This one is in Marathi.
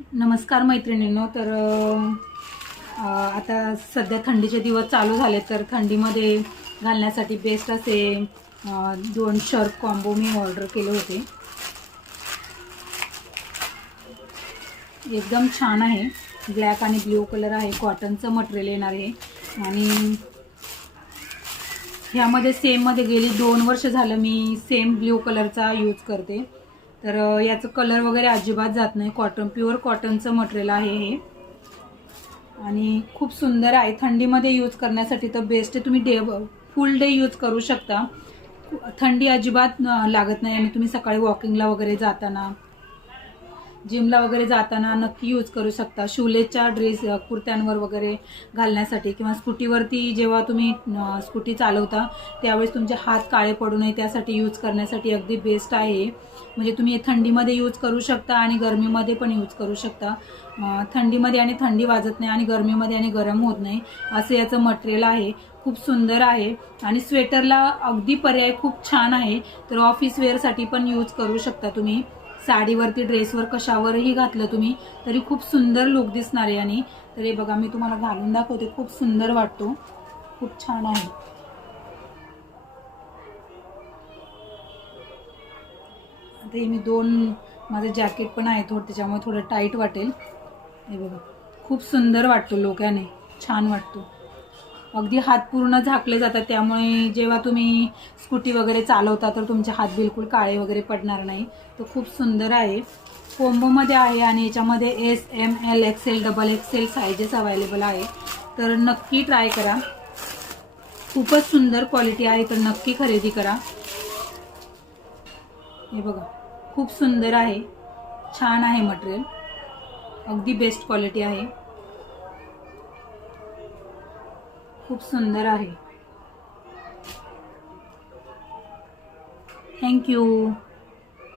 नमस्कार मैत्रिणींनो. तर आता सध्या थंडीचे दिवस चालू झाले, तर थंडीमध्ये घालण्यासाठी बेस्ट असे 2 शर्ट कॉम्बो मी ऑर्डर केले होते. एकदम छान आहे. ब्लॅक आणि ब्ल्यू कलर आहे. कॉटनचं मटेरियल येणार आहे आणि ह्यामध्ये सेममध्ये गेली 2 वर्ष झालं मी सेम ब्ल्यू कलरचा यूज करते. तर याचं कलर वगैरे अजिबात जात नाही. कॉटन, प्युअर कॉटनचं मटेरियल आहे हे आणि खूप सुंदर आहे. थंडीमध्ये यूज करण्यासाठी तर बेस्ट आहे. तुम्ही फुल डे यूज करू शकता. थंडी अजिबात लागत नाही आणि तुम्ही सकाळी वॉकिंगला वगैरे जाताना, जिमला वगैरे जाताना नक्की यूज करू शकता. शिवलेसच्या ड्रेस कुर्त्यांवर वगैरे घालण्यासाठी किंवा स्कूटीवरती जेव्हा तुम्ही स्कूटी चालवता त्यावेळेस तुमचे हात काळे पडू नये त्यासाठी यूज करण्यासाठी अगदी बेस्ट आहे. म्हणजे तुम्ही थंडीमध्ये यूज करू शकता आणि गरमीमध्ये पण यूज करू शकता. थंडीमध्ये आणि थंडी वाजत नाही आणि गरमीमध्ये आणि गरम होत नाही असं याचं मटेरियल आहे. खूप सुंदर आहे आणि स्वेटरला अगदी पर्याय खूप छान आहे. तर ऑफिस वेअरसाठी पण यूज करू शकता तुम्ही. साडीवरती, ड्रेसवर, कशावरही घातलं तुम्ही तरी खूप सुंदर लुक दिसणार आहे. आणि तर हे बघा, मी तुम्हाला घालून दाखवते. खूप सुंदर वाटतो, खूप छान आहे. आता हे मी माझं जॅकेट पण आहे थोडं, त्याच्यामुळे थोडं टाईट वाटेल. हे बघा, खूप सुंदर वाटतो लुक याने, छान वाटतो. अगदी हात पूर्ण झाकले जातात, त्यामुळे जेव्हा तुम्ही स्कूटी वगैरे चालवता तर तुमचे हात बिलकुल काळे वगैरे पडणार नाही. तो खूप सुंदर आहे. कोंबोमध्ये आहे आणि याच्यामध्ये SM, L, XL, XXL sizes available आहे. तर नक्की ट्राय करा. खूपच सुंदर क्वालिटी आहे, तर नक्की खरेदी करा. हे बघा, खूप सुंदर आहे, छान आहे मटेरियल, अगदी बेस्ट क्वालिटी आहे. खूप सुंदर आहे. थँक्यू.